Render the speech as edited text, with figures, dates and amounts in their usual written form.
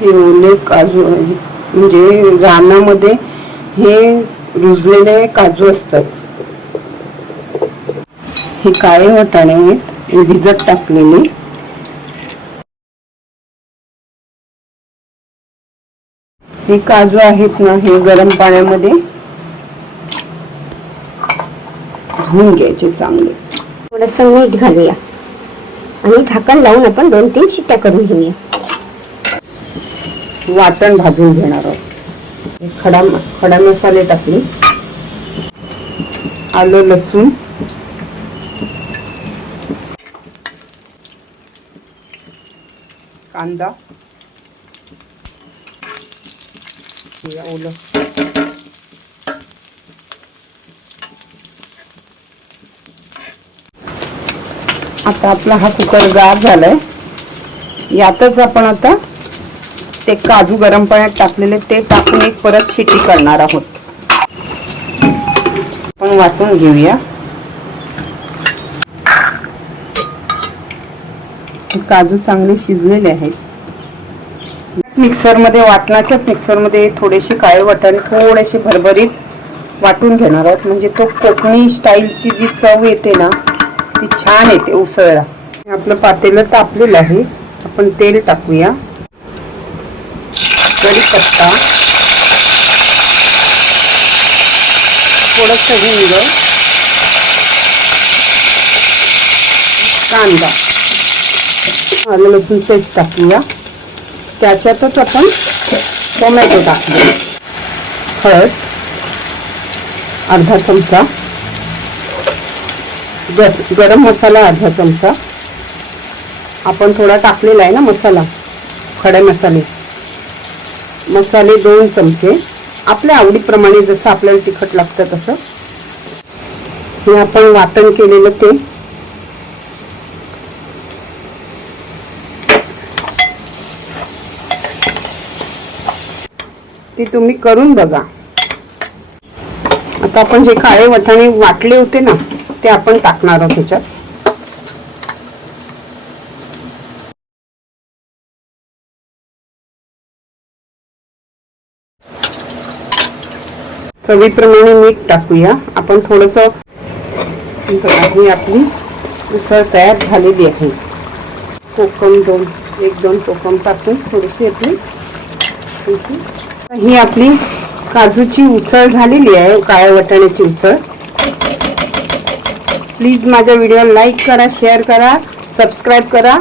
हे ओले काजू आहे, म्हणजे रानामध्ये हे रुजलेले काजू असतात. हे काळे वाटाणे आहेत, हे भिजत टाकलेले. हे काजू आहेत ना, हे गरम पाण्यामध्ये धुवून घ्यायचे चांगले. थोडंसं मीठ घालूया आणि झाकण लावून आपण 2-3 शिट्ट्या करून घेऊया. वाटण भाजून घेणार आहोत. खडा मसाले टाकले, आलं लसूण, कांदा, ओलं, आता आपला हा कुकर गार झालाय. यातच आपण आता ते काजू गरम पाण्यात टाकलेले ते टाकून एक परत शिट्टी करणार आहोत. आपण वाटून घेऊया. काजू चांगले शिजलेले आहेत. मिक्सरमध्ये, वाटणाच्याच मिक्सरमध्ये थोडेसे काळे वाटाणे थोडेसे भरभरीत वाटून घेणार आहोत. म्हणजे तो कोकणी स्टाईलची जी चव येते ना, ती छान येते उसळला. आपलं पातेलं तापलेलं आहे. आपण तेल टाकूया. कढीपत्ता, थोडंसं हिंग, कांदा, आलं लसूण पेस्ट टाकूया. त्याच्यातच आपण टोमॅटो टाकूया. हळद अर्धा चमचा, गरम मसाला अर्धा चमचा. आपण थोडा टाकलेला आहे ना मसाला, खडे मसाले 2 चमचे, आपल्या आवडीप्रमाणे जसं आपल्याला तिखट लागतं तसं. हे आपण वाटण केलेलं ते तुम्ही करून बघा. आता आपण जे काळे वाटाणे वाटले होते ना, ते आपण टाकणार आहोत त्याच्यात. चवीप्रमाणे मीठ टाकूया. आपण थोडंसं, ही आपली उसळ तयार झालेली आहे. कोकम 1-2 कोकम टाकून थोडीशी आपली ही आपली काजूची उसळ झालेली आहे, काळ्या वाटाण्याची उसळ. प्लीज माझ्या व्हिडिओला लाईक करा, शेअर करा, सबस्क्राईब करा.